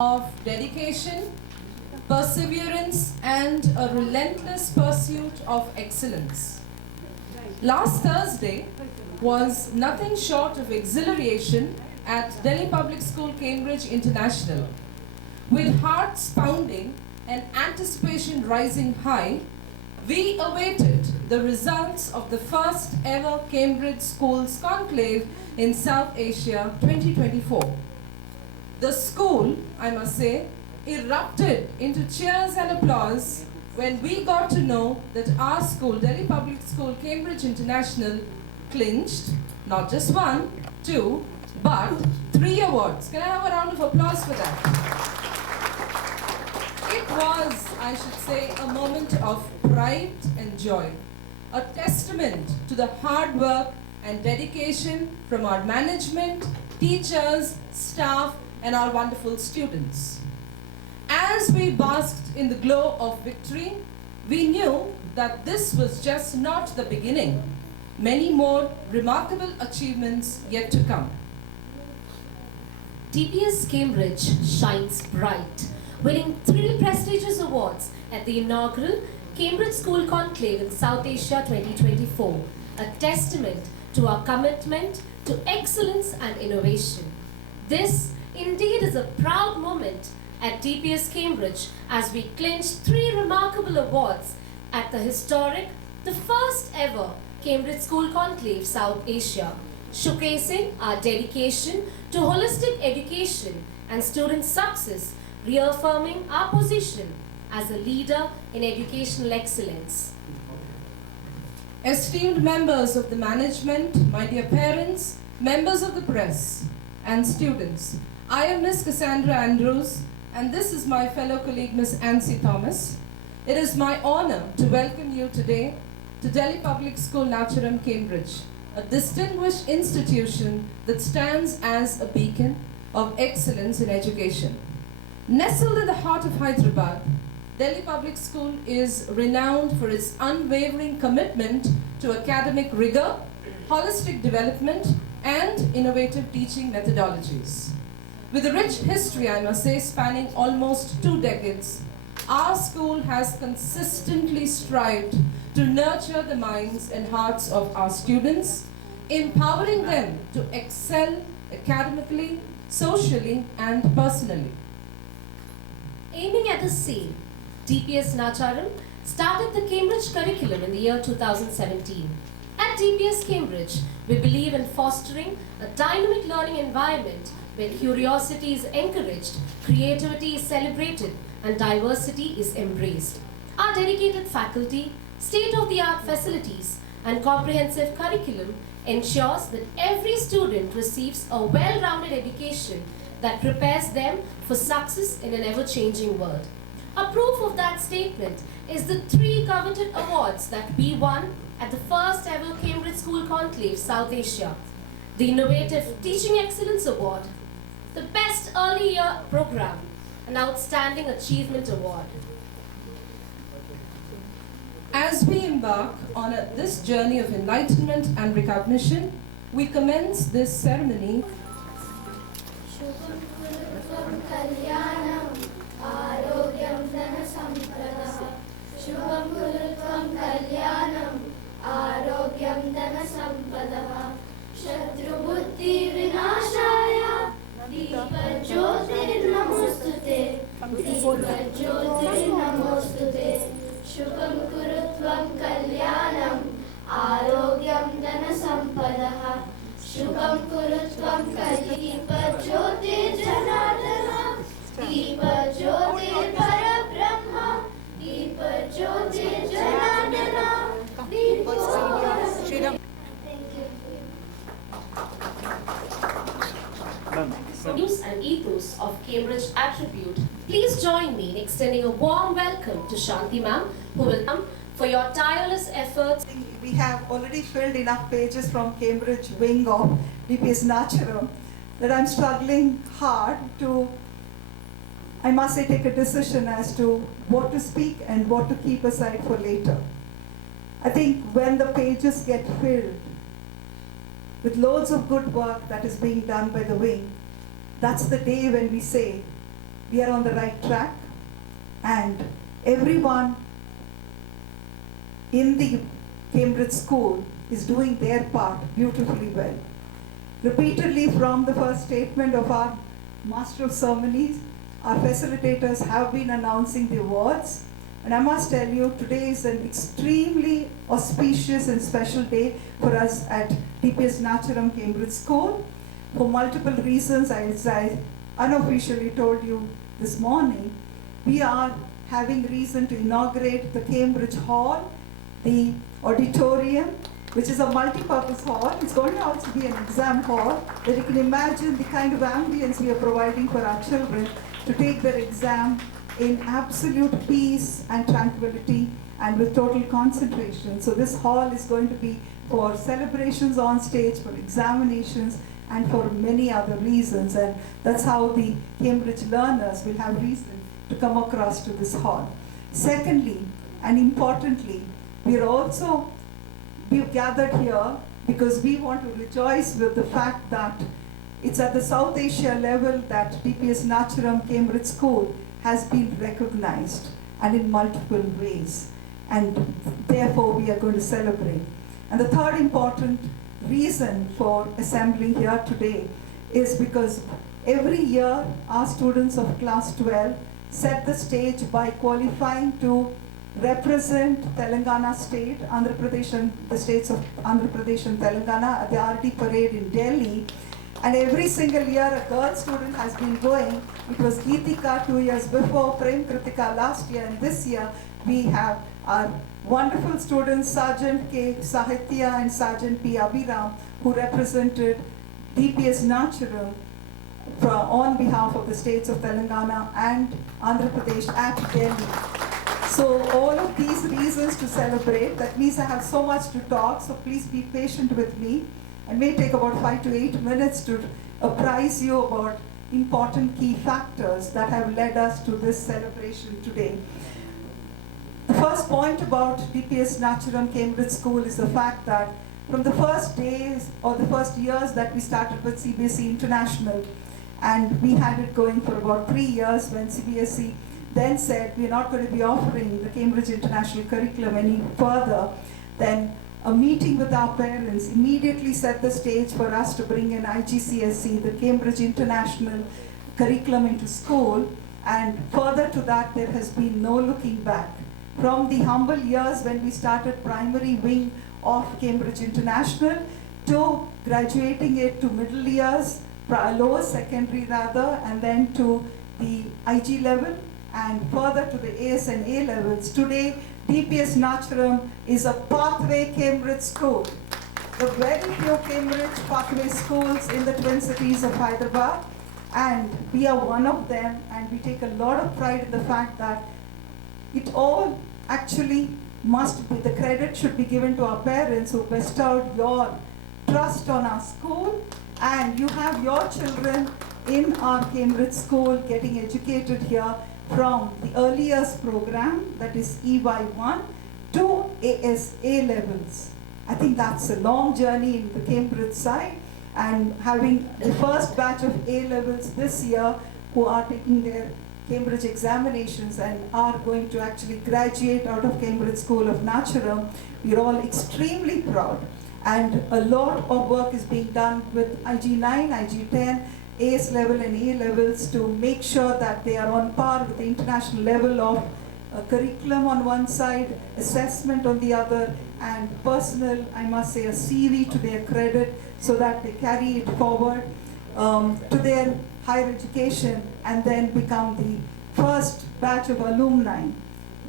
of dedication, perseverance, and a relentless pursuit of excellence. Last Thursday was nothing short of exhilaration at Delhi Public School, Cambridge International. With hearts pounding and anticipation rising high, we awaited the results of the first ever Cambridge Schools Conclave in South Asia 2024. The school, I must say, erupted into cheers and applause when we got to know that our school, Delhi Public School, Cambridge International, clinched not just one, two, but 3 awards. Can I have a round of applause for that? It was, I should say, a moment of pride and joy, a testament to the hard work and dedication from our management, teachers, staff, and our wonderful students. As we basked in the glow of victory, we knew that this was just not the beginning. Many more remarkable achievements yet to come. DPS Cambridge shines bright, winning 3 prestigious awards at the inaugural Cambridge School Conclave in South Asia 2024, a testament to our commitment to excellence and innovation. This indeed is a proud moment at DPS Cambridge as we clinched 3 remarkable awards at the historic, the first ever Cambridge School Conclave South Asia, showcasing our dedication to holistic education and student success, reaffirming our position as a leader in educational excellence. Esteemed members of the management, my dear parents, members of the press, and students, I am Miss Cassandra Andrews, and this is my fellow colleague, Miss Ancy Thomas. It is my honor to welcome you today to Delhi Public School, Nacharam, Cambridge, a distinguished institution that stands as a beacon of excellence in education. Nestled in the heart of Hyderabad, Delhi Public School is renowned for its unwavering commitment to academic rigor, holistic development, and innovative teaching methodologies. With a rich history, I must say, spanning almost 2 decades, our school has consistently strived to nurture the minds and hearts of our students, empowering them to excel academically, socially, and personally. Aiming at the same, DPS Nacharam started the Cambridge curriculum in the year 2017. At DPS Cambridge, we believe in fostering a dynamic learning environment where curiosity is encouraged, creativity is celebrated, and diversity is embraced. Our dedicated faculty, state-of-the-art facilities, and comprehensive curriculum ensures that every student receives a well-rounded education that prepares them for success in an ever-changing world. A proof of that statement is the 3 coveted awards that we won at the first ever Cambridge School Conclave South Asia: the Innovative Teaching Excellence Award, the Best Early Year Program, an Outstanding Achievement Award. As we embark on this journey of enlightenment and recognition, we commence this ceremony आरोग्यं धनसम्पदः शत्रुबुद्धिविनाशाय दीपज्योतिर्नमोस्तुते दीपज्योतिर्नमोस्तुते शुभं कुरु त्वं कल्याणम् आरोग्यं धनसम्पदः शुभं कुरु त्वं दीपज्योतिर्जनार्दन दीपज्योतिर्परब्रह्म दीपज्योतिर्जनार्दन. Values and ethos of Cambridge attribute, please join me in extending a warm welcome to Shanti ma'am, who will come for your tireless efforts. We have already filled enough pages from Cambridge wing of DPS Nacharam that I'm struggling hard to, I must say, take a decision as to what to speak and what to keep aside for later. I think when the pages get filled with loads of good work that is being done by the wing, that's the day when we say we are on the right track, and everyone in the Cambridge school is doing their part beautifully well. Repeatedly from the first statement of our Master of Ceremonies, our facilitators have been announcing the awards. And I must tell you, today is an extremely auspicious and special day for us at DPS Nacharam Cambridge School. For multiple reasons, as I unofficially told you this morning, we are having reason to inaugurate the Cambridge Hall, the auditorium, which is a multi-purpose hall. It's going to also be an exam hall, that you can imagine the kind of ambience we are providing for our children to take their exam in absolute peace and tranquility and with total concentration. So this hall is going to be for celebrations on stage, for examinations, and for many other reasons. And that's how the Cambridge learners will have reason to come across to this hall. Secondly, and importantly, we've gathered here because we want to rejoice with the fact that it's at the South Asia level that DPS Nacharam Cambridge School has been recognized, and in multiple ways. And therefore we are going to celebrate. And the third important reason for assembling here today is because every year our students of class 12 set the stage by qualifying to represent Telangana state, Andhra Pradesh and the states of Andhra Pradesh and Telangana at the RD parade in Delhi. And every single year a girl student has been going. It was Geetika 2 years before, Prem Kritika last year, and this year we have our wonderful students, Sergeant K. Sahitya and Sergeant P. Abhiram, who represented DPS Nacharam on behalf of the states of Telangana and Andhra Pradesh at Delhi. So all of these reasons to celebrate, that means I have so much to talk, so please be patient with me. It may take about 5 to 8 minutes to apprise you about important key factors that have led us to this celebration today. The first point about DPS Nacharam Cambridge School is the fact that from the first days or the first years that we started with CBSE International, and we had it going for about 3 years when CBSE then said we're not going to be offering the Cambridge International curriculum any further, then a meeting with our parents immediately set the stage for us to bring in IGCSE, the Cambridge International curriculum, into school. And further to that, there has been no looking back. From the humble years when we started primary wing of Cambridge International to graduating it to middle years, lower secondary rather, and then to the IG level, and further to the AS and A levels. Today, DPS Nacharam is a pathway Cambridge school. The very few Cambridge pathway schools in the Twin Cities of Hyderabad, and we are one of them, and we take a lot of pride in the fact that it all actually must be, the credit should be given to our parents who bestowed your trust on our school, and you have your children in our Cambridge school getting educated here from the early years program, that is EY1, to ASA levels. I think that's a long journey in the Cambridge side, and having the first batch of A levels this year who are taking their Cambridge examinations and are going to actually graduate out of Cambridge School of Nacharam, we're all extremely proud. And a lot of work is being done with IG9, IG10, AS level and A levels to make sure that they are on par with the international level of curriculum on one side, assessment on the other, and personal, I must say, a CV to their credit so that they carry it forward to their higher education and then become the first batch of alumni.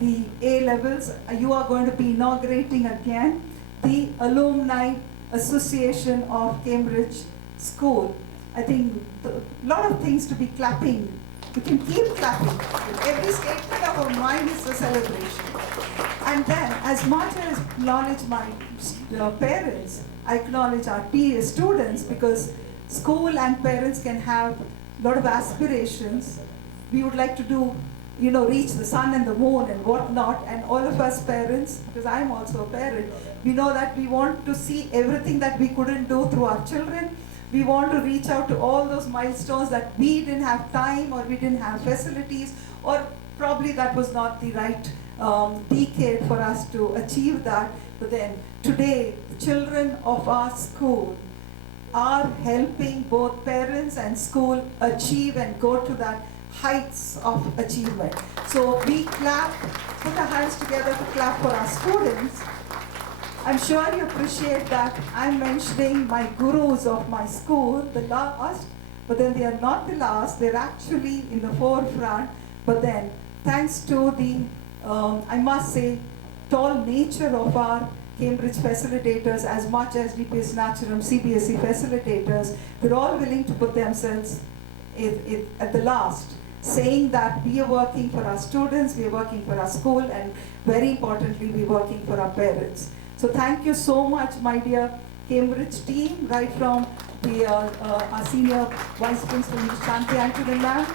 The A levels, you are going to be inaugurating again the Alumni Association of Cambridge School. I think a lot of things to be clapping. We can keep clapping. Every statement of our mind is a celebration. And then, as much as I acknowledge my parents, I acknowledge our students, because school and parents can have a lot of aspirations. We would like to do, reach the sun and the moon and whatnot, and all of us parents, because I'm also a parent, we know that we want to see everything that we couldn't do through our children. We want to reach out to all those milestones that we didn't have time or we didn't have facilities, or probably that was not the right decade for us to achieve that. But then today, the children of our school are helping both parents and school achieve and go to that heights of achievement. So we clap, put our hands together to clap for our students. I'm sure you appreciate that I'm mentioning my gurus of my school, the last, but then they are not the last, they're actually in the forefront. But then, thanks to the, I must say, tall nature of our Cambridge facilitators, as much as DPS Naturum, CBSE facilitators, they're all willing to put themselves at the last, saying that we are working for our students, we are working for our school, and very importantly, we are working for our parents. So thank you so much, my dear Cambridge team, right from our senior vice principal, Ms. Shanti Antonin ma'am.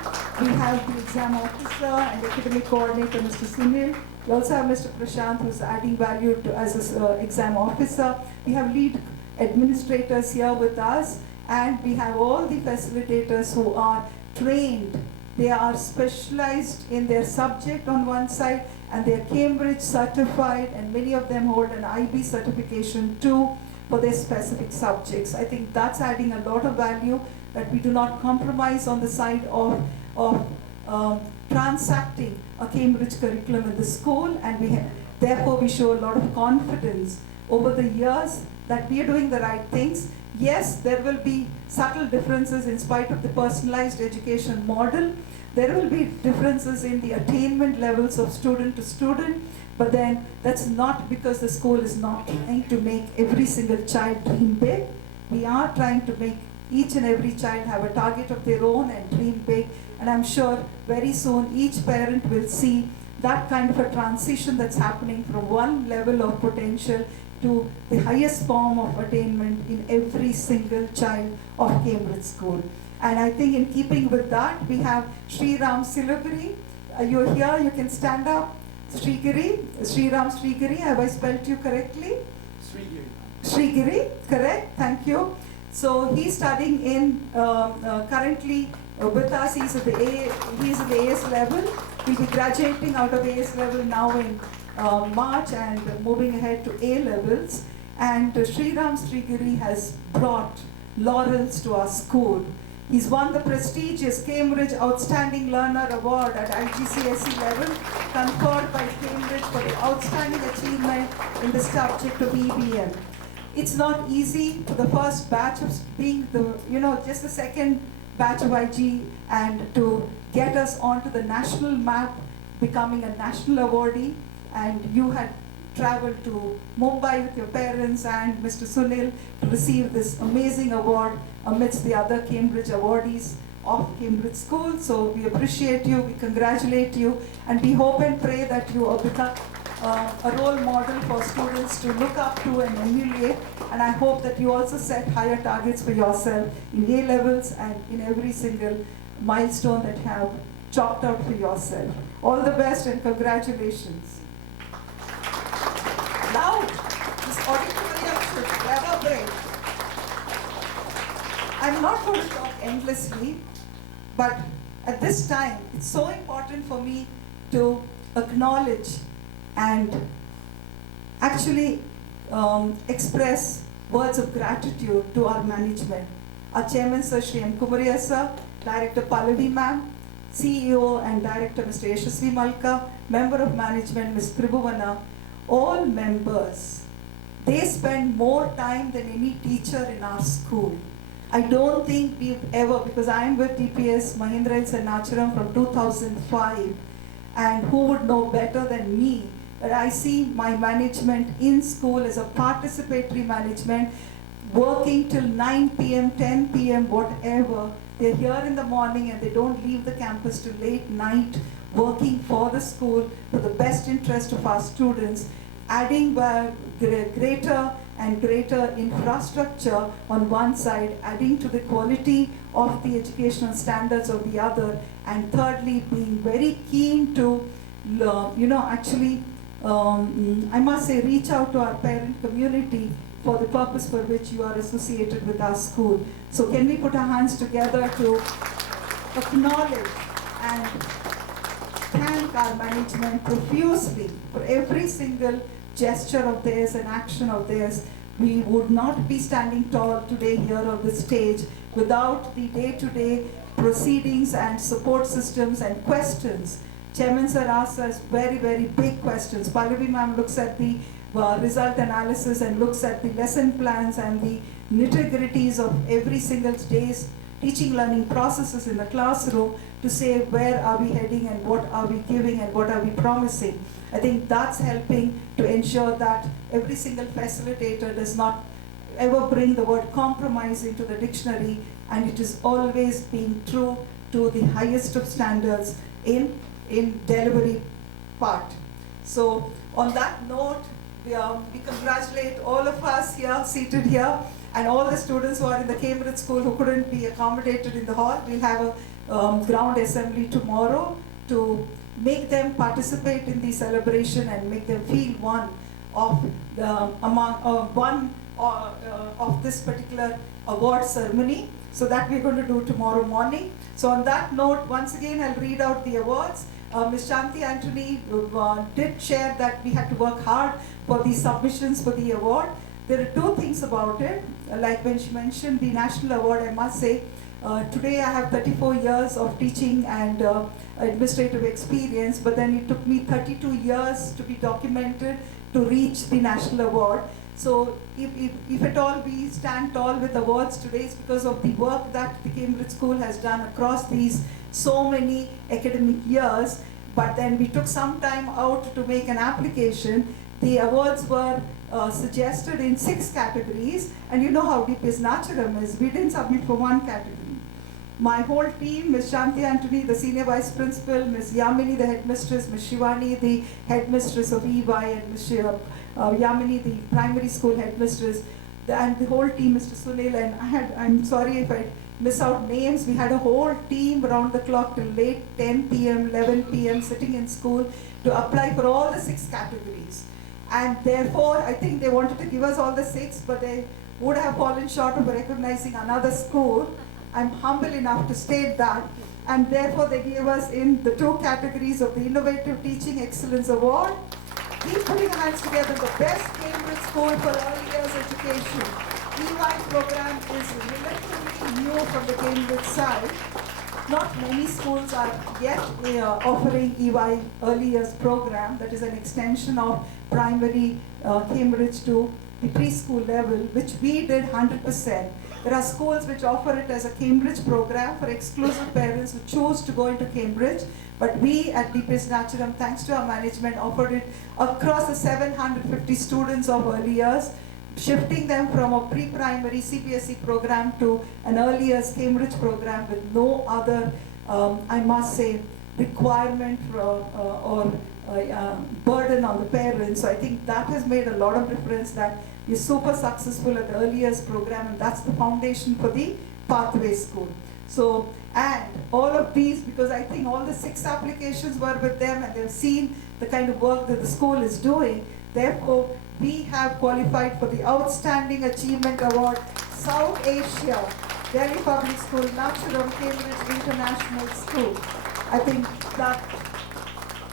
We have the exam officer and academic coordinator, Mr. Sunil. We also have Mr. Prashant, who's adding value as an exam officer. We have lead administrators here with us, and we have all the facilitators who are trained. They are specialized in their subject on one side, and they're Cambridge certified, and many of them hold an IB certification too for their specific subjects. I think that's adding a lot of value, that we do not compromise on the side of transacting a Cambridge curriculum in the school, and therefore we show a lot of confidence over the years that we are doing the right things. Yes, there will be subtle differences in spite of the personalized education model. There will be differences in the attainment levels of student to student, but then that's not because the school is not trying to make every single child dream big. We are trying to make each and every child have a target of their own and dream big, and I'm sure very soon each parent will see that kind of a transition that's happening from one level of potential to the highest form of attainment in every single child of Cambridge School. And I think in keeping with that, we have Sri Ram Silagiri. You're here, you can stand up. Sri Ram Srigiri, have I spelled you correctly? Srigiri, correct, thank you. So he's studying in, currently with us, he's at the AS level. He'll be graduating out of AS level now in March and moving ahead to A levels. And Sri Ram Srigiri has brought laurels to our school. He's won the prestigious Cambridge Outstanding Learner Award at IGCSE level, conferred by Cambridge for the outstanding achievement in the subject of EBM. It's not easy for the first batch of being just the second batch of IG, and to get us onto the national map, becoming a national awardee. And you had traveled to Mumbai with your parents and Mr. Sunil to receive this amazing award amidst the other Cambridge awardees of Cambridge School. So we appreciate you, we congratulate you, and we hope and pray that you will become a role model for students to look up to and emulate. And I hope that you also set higher targets for yourself in A levels and in every single milestone that you have chalked out for yourself. All the best and congratulations. Loud! This auditorium should never break. I'm not going to talk endlessly, but at this time, it's so important for me to acknowledge and actually express words of gratitude to our management. Our chairman, Sir Shri M. Kumariya sir, Director Pallavi ma'am, CEO and Director Mr. Yashasvi Malka, Member of Management Ms. Tribhuvana, all members. They spend more time than any teacher in our school. I don't think we've ever, because I'm with DPS Mahindra and Nacharam from 2005, and who would know better than me, that I see my management in school as a participatory management, working till 9 p.m., 10 p.m., whatever. They're here in the morning and they don't leave the campus till late night, working for the school for the best interest of our students, adding greater and greater infrastructure on one side, adding to the quality of the educational standards of the other, and thirdly, being very keen to, I must say, reach out to our parent community for the purpose for which you are associated with our school. So can we put our hands together to acknowledge and thank our management profusely for every single gesture of theirs and action of theirs. We would not be standing tall today here on the stage without the day-to-day proceedings and support systems and questions. Chairman sir asks us very, very big questions. Pallavi ma'am looks at the result analysis and looks at the lesson plans and the nitty-gritties of every single day's teaching learning processes in the classroom to say where are we heading and what are we giving and what are we promising. I think that's helping to ensure that every single facilitator does not ever bring the word compromise into the dictionary, and it is always being true to the highest of standards in delivery part. So on that note, we congratulate all of us here, seated here, and all the students who are in the Cambridge School who couldn't be accommodated in the hall. We'll have a ground assembly tomorrow to make them participate in the celebration and make them feel one of of this particular award ceremony. So that we're going to do tomorrow morning. So on that note, once again, I'll read out the awards. Ms. Shanti Anthony did share that we had to work hard for the submissions for the award. There are two things about it. Like when she mentioned the national award, I must say, today I have 34 years of teaching and administrative experience, but then it took me 32 years to be documented to reach the national award. So if at all we stand tall with awards today, it's because of the work that the Cambridge School has done across these so many academic years. But then we took some time out to make an application. The awards were suggested in 6 categories, and you know how DPS Naturam is. We didn't submit for one category. My whole team, Ms. Shanti Anthony, the Senior Vice Principal, Ms. Yamini, the Headmistress, Ms. Shivani, the Headmistress of EY, and Ms. Yamini, the Primary School Headmistress, and the whole team, Mr. Sunil, and I'm sorry if I miss out names. We had a whole team around the clock till late 10 p.m., 11 p.m. sitting in school to apply for all the 6 categories. And therefore, I think they wanted to give us all the 6, but they would have fallen short of recognizing another school. I'm humble enough to state that. And therefore, they gave us in the 2 categories of the Innovative Teaching Excellence Award. Keep putting your hands together. The best Cambridge school for early years education. EY program is relatively new from the Cambridge side. Not many schools are yet offering EY early years program, that is an extension of primary Cambridge to the preschool level, which we did 100%. There are schools which offer it as a Cambridge program for exclusive parents who choose to go into Cambridge, but we at DPS Naturam, thanks to our management, offered it across the 750 students of early years, shifting them from a pre-primary CBSE program to an early years Cambridge program with no other, I must say, requirement or burden on the parents. So I think that has made a lot of difference, that we're super successful at the early years program, and that's the foundation for the pathway school. So, and all of these, because I think all the 6 applications were with them and they've seen the kind of work that the school is doing, therefore we have qualified for the Outstanding Achievement Award, South Asia, Delhi Public School, Naturam, Cambridge International School. I think that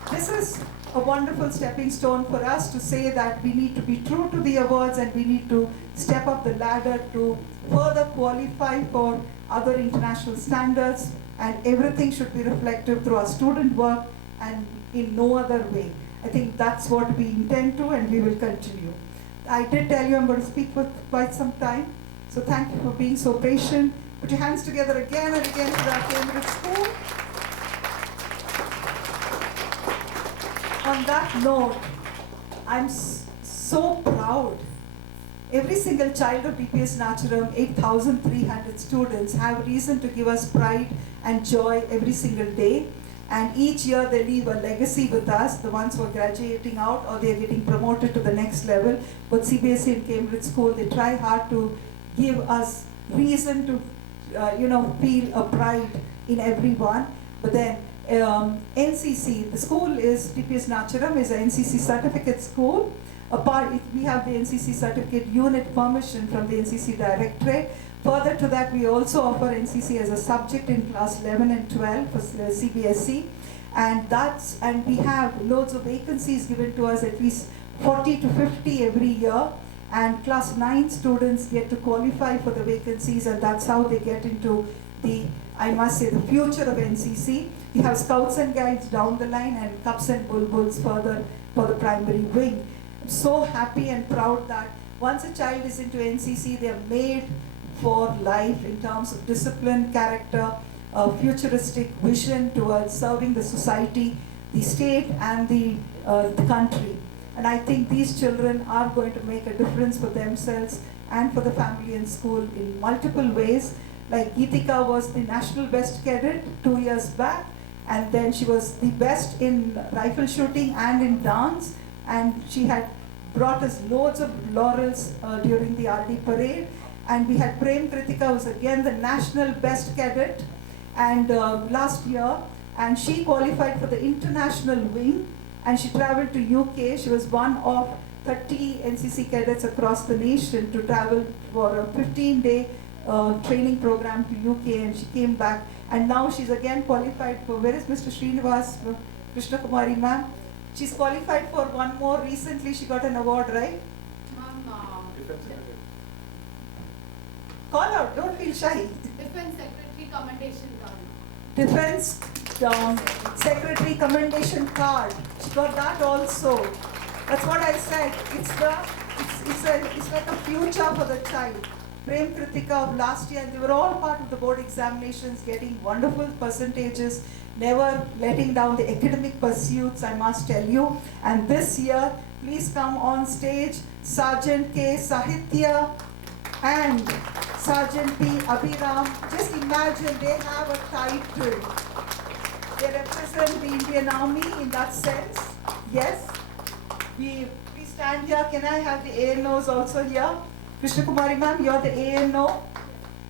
this is a wonderful stepping stone for us to say that we need to be true to the awards and we need to step up the ladder to further qualify for other international standards, and everything should be reflective through our student work and in no other way. I think that's what we intend to, and we will continue. I did tell you I'm going to speak for quite some time, so thank you for being so patient. Put your hands together again and again for our Cambridge School. On that note, I'm so proud. Every single child of DPS Naturam, 8,300 students, have reason to give us pride and joy every single day. And each year they leave a legacy with us, the ones who are graduating out or they're getting promoted to the next level. But CBSE and Cambridge School, they try hard to give us reason to feel a pride in everyone. But then NCC, the school is, DPS Naturam is an NCC certificate school. We have the NCC certificate unit permission from the NCC Directorate. Further to that, we also offer NCC as a subject in class 11 and 12 for CBSE. And we have loads of vacancies given to us, at least 40 to 50 every year. And class 9 students get to qualify for the vacancies, and that's how they get into the, I must say, the future of NCC. We have scouts and guides down the line and cups and bulbuls further for the primary wing. I'm so happy and proud that once a child is into NCC, they are made for life in terms of discipline, character, futuristic vision towards serving the society, the state, and the country. And I think these children are going to make a difference for themselves and for the family and school in multiple ways. Like Geetika was the national best cadet 2 years back, and then she was the best in rifle shooting and in dance, and she had brought us loads of laurels during the RD parade. And we had Prem Kritika, who was again the national best cadet and last year, and she qualified for the international wing, and she traveled to UK. She was one of 30 NCC cadets across the nation to travel for a 15-day training program to UK, and she came back, and now she's again qualified for, where is Mr. Srinivas, Krishna Kumari ma'am? She's qualified for one more. Recently she got an award, right? Call out, don't feel shy. Defense Secretary Commendation Card. Defense Secretary Commendation Card. She got that also. That's what I said. It's like a future for the child. Prem Kritika of last year, they were all part of the board examinations, getting wonderful percentages, never letting down the academic pursuits, I must tell you. And this year, please come on stage, Sergeant K. Sahitya and Sergeant P. Abhiram. Just imagine, they have a title. They represent the Indian Army in that sense. Yes. Please stand here. Can I have the ANOs also here? Krishna Kumari ma'am, you're the ANO.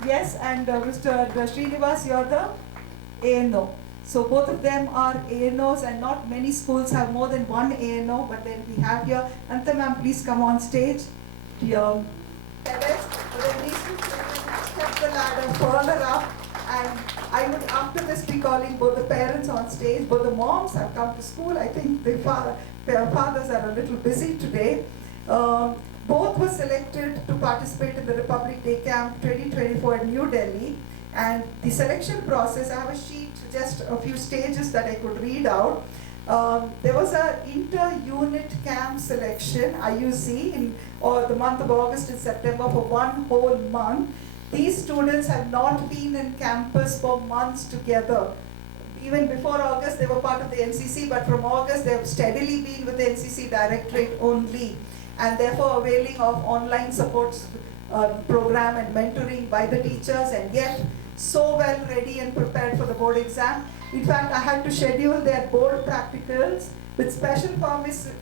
Yes, and Mr. Srinivas, you're the ANO. So both of them are ANOs, and not many schools have more than one ANO, but then we have here. Anta ma'am, please come on stage. Here. Step the ladder further up, and I would after this be calling both the parents on stage. Both the moms have come to school. I think the fathers are a little busy today. Both were selected to participate in the Republic Day Camp 2024 in New Delhi, and the selection process, I have a sheet, just a few stages that I could read out. There was an inter-unit camp selection, IUC, in the month of August and September for one whole month. These students have not been in campus for months together. Even before August, they were part of the NCC, but from August, they have steadily been with the NCC Directorate only, and therefore availing of online support program and mentoring by the teachers, and yet so well ready and prepared for the board exam. In fact, I had to schedule their board practicals with special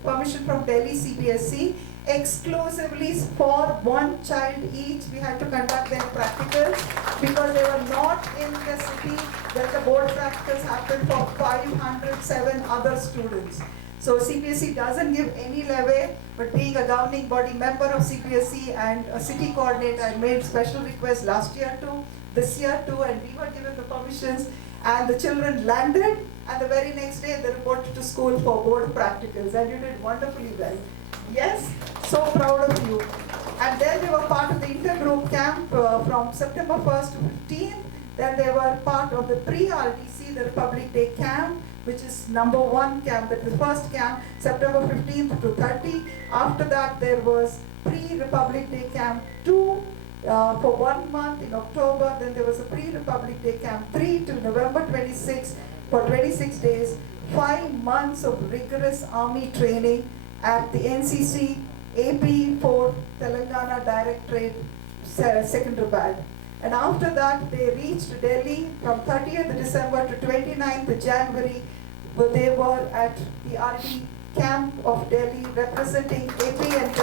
permission from Delhi CBSE, exclusively for one child each. We had to conduct their practicals because they were not in the city where the board practicals happened for 507 other students. So CBSE doesn't give any leeway, but being a governing body member of CBSE and a city coordinator, I made special requests last year too, this year too, and we were given the permissions, and the children landed, and the very next day they reported to school for board practicals, and you did wonderfully well. Yes, so proud of you. And then they were part of the intergroup camp from September 1st to 15th. Then they were part of the pre-RDC, the Republic Day camp, which is #1 camp, that's the first camp, September 15th to 30. After that, there was pre-Republic Day camp 2 for 1 month in October. Then there was a pre-Republic Day camp 3 till November 26 for 26 days. 5 months of rigorous army training at the NCC AP 4 Telangana Directorate Secunderabad. And after that, they reached Delhi from 30th December to 29th January, where they were at the RD camp of Delhi, representing AP and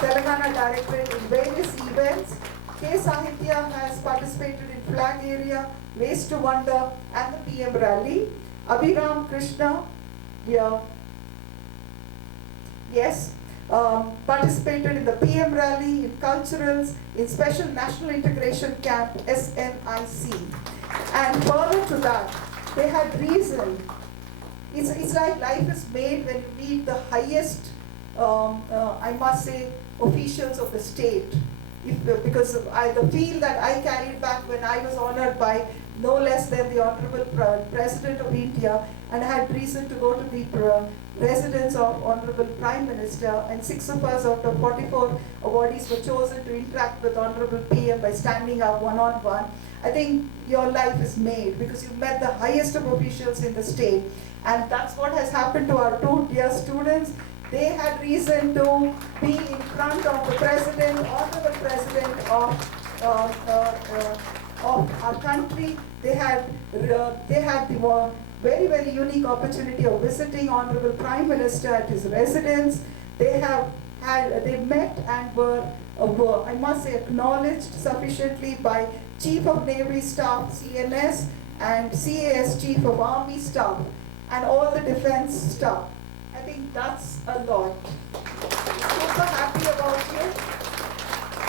Telangana Directorate in various events. K. Sahitya has participated in Flag Area, Waste to Wonder, and the PM Rally. Abhiram Krishna, yes, participated in the PM rally, in culturals, in Special National Integration Camp, SNIC. And further to that, they had reason. It's like life is made when you meet the highest, I must say, officials of the state. Because the feel that I carried back when I was honored by no less than the Honorable President of India, and I had reason to go to the residence of Honorable Prime Minister, and 6 of us out of 44 awardees were chosen to interact with Honorable PM by standing up one-on-one. I think your life is made because you met the highest of officials in the state, and that's what has happened to our 2 dear students. They had reason to be in front of the President, Honorable President of our country. They had the very, very unique opportunity of visiting Honorable Prime Minister at his residence. They met and were, I must say, acknowledged sufficiently by Chief of Navy Staff, CNS, and CAS, Chief of Army Staff, and all the defense staff. I think that's a lot. Super happy about you.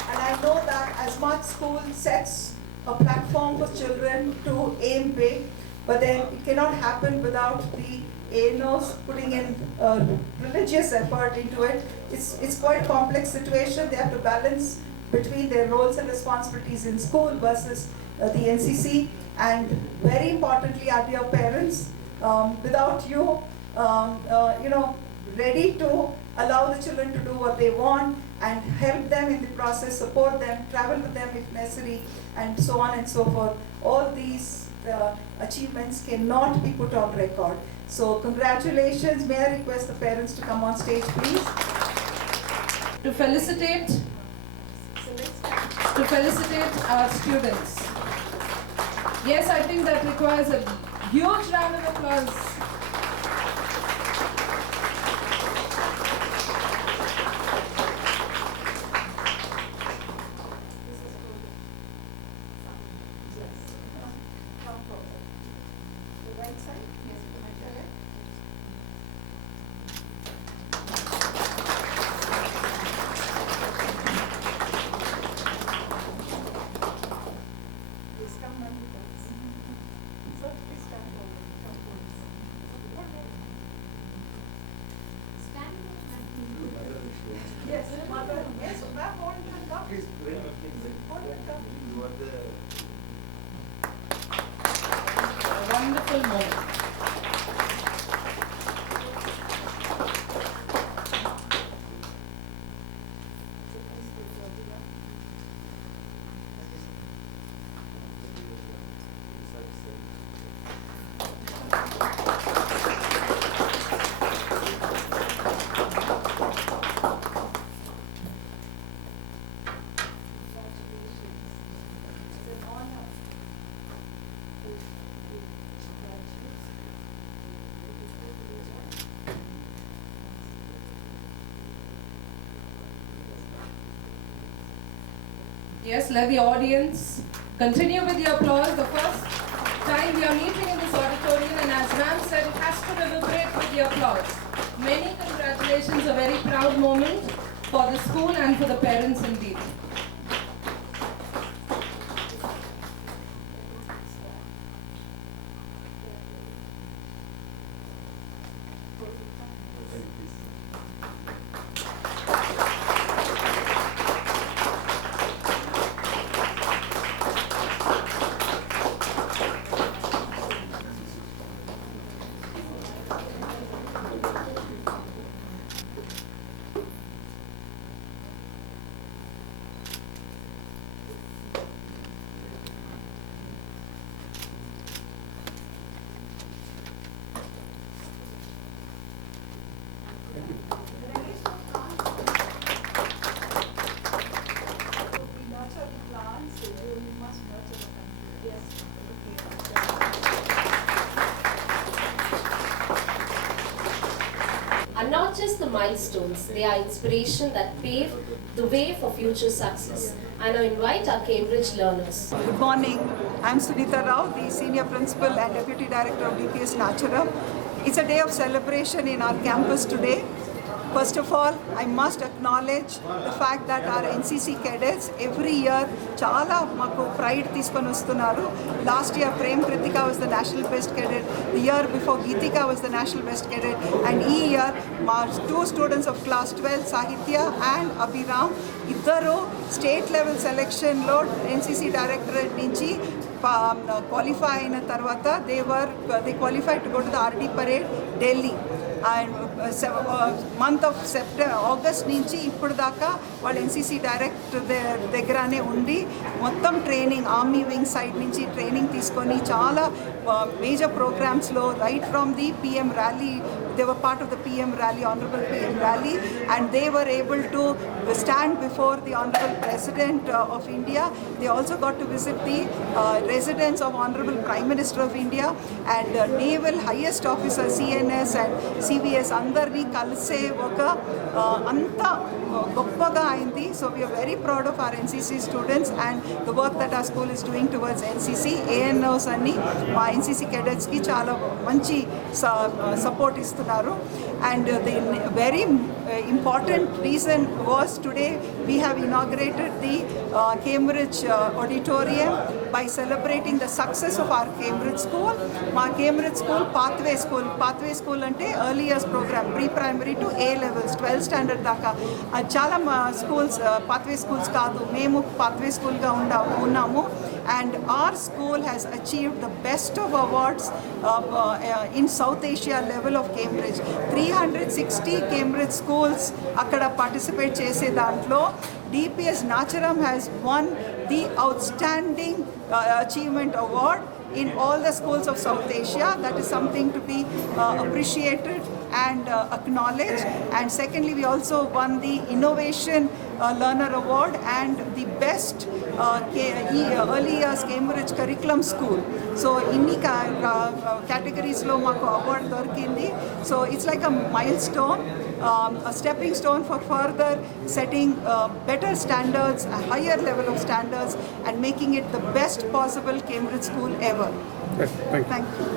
And I know that as much school sets a platform for children to aim big, but then it cannot happen without the ANOs putting in religious effort into it. It's quite a complex situation. They have to balance between their roles and responsibilities in school versus the NCC. And very importantly, our dear parents, without you, ready to allow the children to do what they want and help them in the process, support them, travel with them if necessary, and so on and so forth. All these achievements cannot be put on record. So congratulations. May I request the parents to come on stage, please? To felicitate our students. Yes, I think that requires a huge round of applause. Wonderful moment. Yes, let the audience continue with the applause. The first time we are meeting in this auditorium, and as Ram said, it has to reverberate with the applause. Many congratulations, a very proud moment for the school and for the parents indeed. Are not just the milestones, they are inspiration that pave the way for future success. I now invite our Cambridge learners. Good morning. I'm Sunita Rao, the Senior Principal and Deputy Director of DPS Nacharam. It's a day of celebration in our campus today. First of all, I must acknowledge the fact that our NCC cadets every year chala maku pride తీసుకొని వస్తున్నారు. Last year Prem Kritika was the national best cadet. The year before Geetika was the national best cadet. And ఈ year మా 2 students of class 12 Sahitya and Abhiram ఇద్దరు state level సెలెక్షన్లో NCC directorate నుంచి qualify అయిన తర్వాత they qualified to go to the RD parade Delhi. And month of September, August నుంచి ఇప్పుడు దాకా వాళ్ళు ఎన్సీసీ డైరెక్టర్ దగ్గరనే ఉండి మొత్తం ట్రైనింగ్ ఆర్మీ వింగ్ సైడ్ నుంచి ట్రైనింగ్ తీసుకొని చాలా మేజర్ ప్రోగ్రామ్స్లో right from the PM rally, they were part of the PM rally, honorable PM rally, and they were able to stand before the honorable President of India. They also got to visit the residence of honorable Prime Minister of India and naval highest officer CNS and CVS అందరినీ కలిసే ఒక అంత గొప్పగా అయింది. So we are very proud of our NCC students and the work that our school is doing towards NCC. ANOs అన్ని మా NCC cadetsకి చాలా మంచి సపోర్ట్ ఇస్తున్నారు. And the very important reason was today we have inaugurated the Cambridge auditorium by celebrating the success of our Cambridge school. మా Cambridge school pathway school అంటే early years program, pre-primary to A levels, 12th standard దాకా చాలా schools pathway schools కాదు, మేము pathway school గా ఉన్నాము. And our school has achieved the best of awards in South Asia level of Cambridge. 360 Cambridge schools అక్కడ participate చేసే దాంట్లో DPS Nacharam has won the outstanding achievement award in all the schools of South Asia. That is something to be appreciated and acknowledged. And secondly, we also won the Innovation Learner Award and the best early years Cambridge curriculum school. So inni categories lo maku award dorkindi. So it's like a milestone, a stepping stone for further setting better standards, a higher level of standards, and making it the best possible Cambridge school ever. Yes, thank you. Thank you.